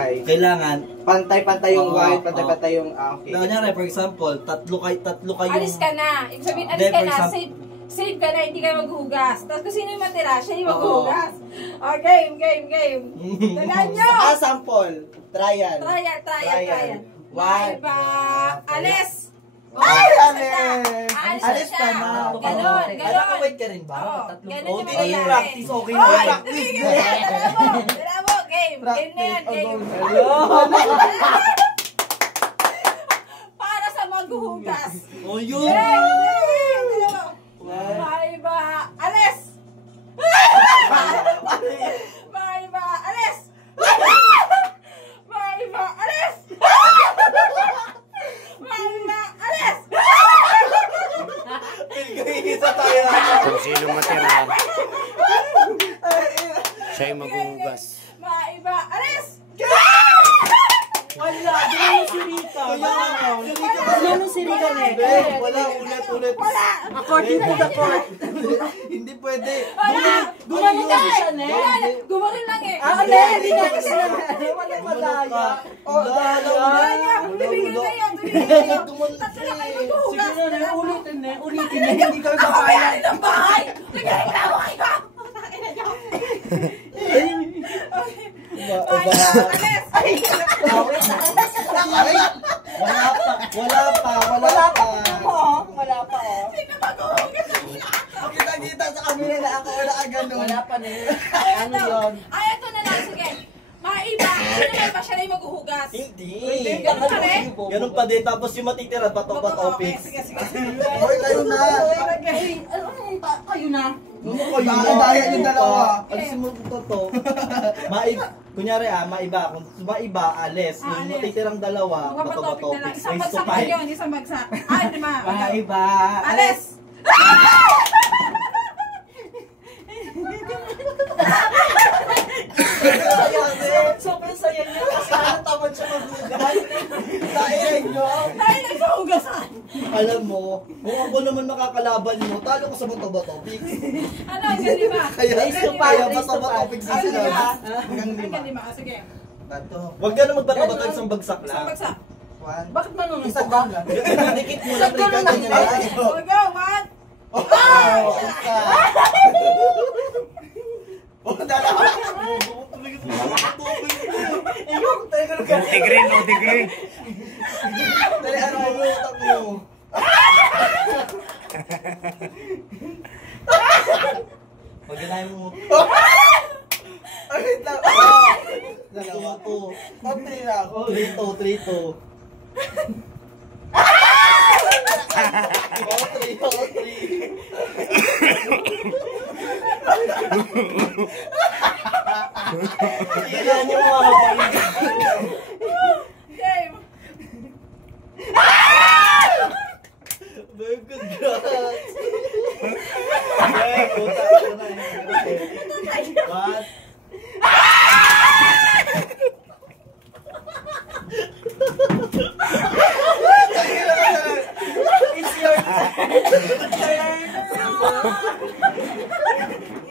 pantay. Kailangan Pantay-pantay yung white, pantay-pantay yung okay. Kunyari, for example, tatlo kayo. Alis ka na. Ibig sabihin, alis ka na. Save ka na, hindi ka maghugas. Tapos kung sino yung matira, siya yung maghugas. Oh, game. Tagaan nyo! Sample. Trial. Trial. One. Alis! Ay, alis! Alis ka na. Ganon. Nakawait ka rin ba? Ganon yung Hindi na yung mangyayari. practice, okay na. Oy! Tira mo! Game na yan, game. Para sa maghuhugas. Oh, yun! Maiba! Alis! Maiba! Alis! Maiba! Alis! Maiba! Alis! Isa tayo. Kung sino matira, siya yung maghuhugas. Maiba! Alis! Wala! Ganun si Rika! Ganun si Rika, Wala! Ulit! According to the court. Hindi pwede. Gumanon ka siya, ne? Gumanon lang eh. Hindi na kasi wala madaya. Tumigil kayo. Tatlo na kayo maghuhugas. Ulitin na. Hindi kami makaya. Ako ng bahay. Nagreklamo kayo. Wala pa. Sino maghuhugas? Kita sa kamila na ako wala ka ganun. Wala pa na yun. Ano yun? Ay, ito na lang. Sige. Maiba. Sino may pa siya na yung maghuhugas? Hindi! Ganun pa rin? Ganun pa din, tapos yung matitira, bato-bato fix. Sige. Hoy, kayo na. Kayo na. Daya yung dalawa. Alisin mo to. Kunyari maiba. Kung maiba, alis. Yung matitirang dalawa, bato-bato fix. Isang bagsak na yun, isang bagsak. Ay, lima. Maiba. Alis! Sobrang saya niya kasi tamad siya maghugas. Dahil nyo. Dahil nagsahugasan. Alam mo, kung ako naman makakalaban mo, talo ko sa bato-bato fix. Ano, hanggang lima? Kaya bato-bato fix na sila. Hanggang lima. Sige. Huwag ka na magbato-bato, isang bagsak Isang lang. bagsak. Bakit manunod ka ba? Dikit mo lang, Rika, ganyan lang. Go, one. Degree. Dali, ano mo utak mo? Pag-ganahin mo. Ay, wait lang. Dalawa to. Pag-3 na ako. 3-3.